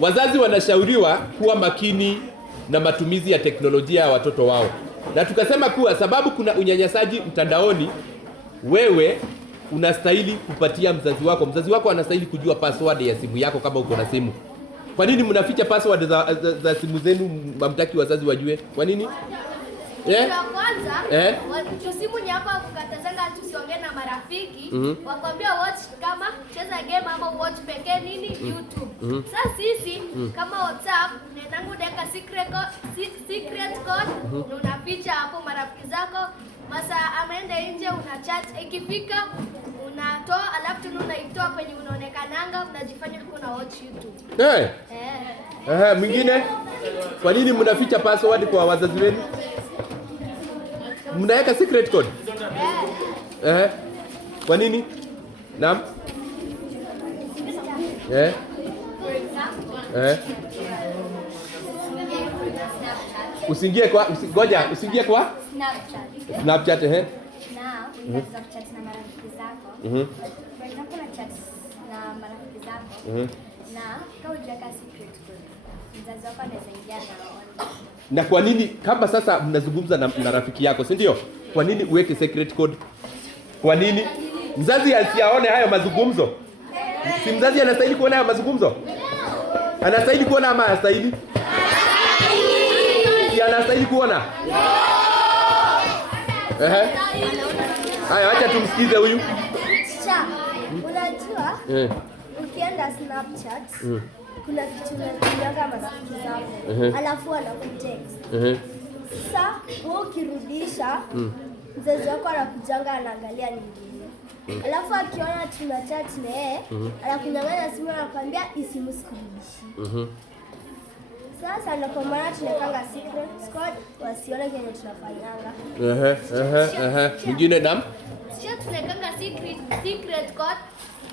wazazi wanashauriwa kuwa makini na matumizi ya teknolojia ya watoto wao. Na tukasema kuwa sababu kuna unyanyasaji mtandaoni, wewe unastahili kupatia mzazi wako anastahili kujua password ya simu yako kama uko na simu. Kwa nini mnaficha password za simu zenu, hamtaki wazazi wajue? Kwa nini? Kwanza, simu ni hapa kukatazanga tusiongee na marafiki, wakwambia watch kama cheza game ama watch pekee nini YouTube. Sasa sisi kama WhatsApp nenangu deka secret code unaficha hapo marafiki zako. Masa ameenda nje una chat, ikifika unatoa alafu tena unaitoa penye unaonekananga, unajifanya uko na watch YouTube. Mwingine, kwa nini mnaficha password kwa wazazi wenu? Mnaweka secret code? Kwa nini? Naam. Usiingie kwa usiingie kwa Snapchat Now, unaweza chat na marafiki zako. For example, na chat na marafiki zako. Na kama unaweka secret code, mzazi wako anaweza ingia na Na kwa nini kama sasa mnazungumza na rafiki yako, si ndio? Kwa nini uweke secret code? Kwa nini? Mzazi asiaone hayo mazungumzo? Si mzazi anastahili kuona hayo mazungumzo? Anastahili kuona ama anastahili? Si anastahili kuona? Haya, acha tumsikize huyu. Unajua, ukienda Snapchat, kuna kitu unatumia marafiki zako, alafu anakutext. Sasa wewe ukirudisha, mzazi wako anakujanga anaangalia nini. Alafu akiona tuna chat na yeye, anakunyang'anya simu anakuambia isimu sikurudishi. Sasa ndio kwa maana tunakanga secret code wasione kenye tunafanyanga. Mwingine nam? Sio tunakanga secret code.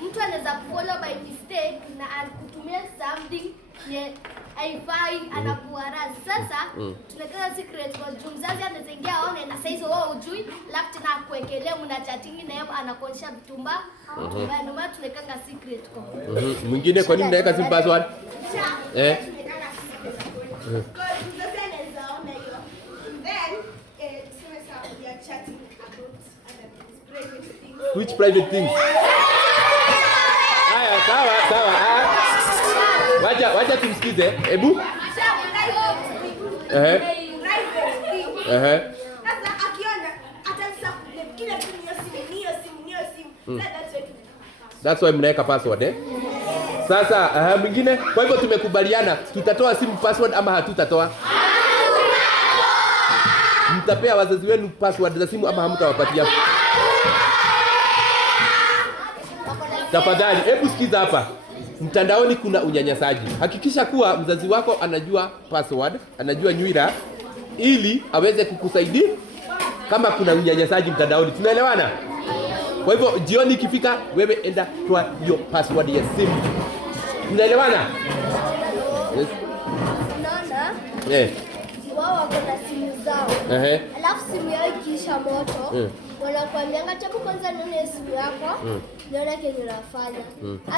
Mtu anaweza follow by mistake na akutumia something ye haifai anakuharass. Sasa tunakanga secret code. Mzazi anaweza ingia aone na saizo wewe hujui, alafu tena akuwekelea mna chatting na yeye anakuonyesha vitumba. Ndio maana tunakanga secret code. Mwingine, kwa nini unaweka sim password? Which private things? Haya, sawa. Wacha tumsikize. Hebu. Sasa akiona ataanza kila simu. That's why mnaweka password Sasa mwingine, kwa hivyo tumekubaliana tutatoa simu password ama hatutatoa? Mtapea wazazi wenu password za simu ama hamtawapatia? Tafadhali, hebu sikiza hapa. Mtandaoni kuna unyanyasaji. Hakikisha kuwa mzazi wako anajua password, anajua nywila ili aweze kukusaidia kama kuna unyanyasaji mtandaoni. Tunaelewana? Kwa hivyo jioni ikifika, wewe enda toa hiyo password ya simu. Tunaelewana? Yes. Unaona? Wao wako na simu zao. Alafu simu yao ikiisha moto, wanakuambia chapu kwanza nione simu yako, nione kenye unafanya.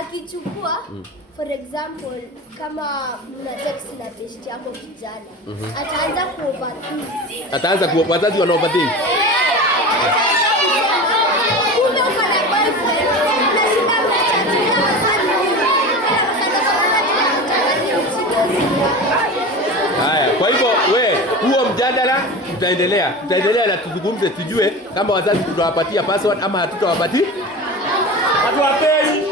Akichukua, for example, kama una text na best yako kijana, ataanza kuoverthink. Wazazi wana overthink. Haya, kwa hivyo huo mjadala tutaendelea na tuzungumze, tujue kama wazazi tutawapatia password ama hatutawapatia. Hatuwapeni.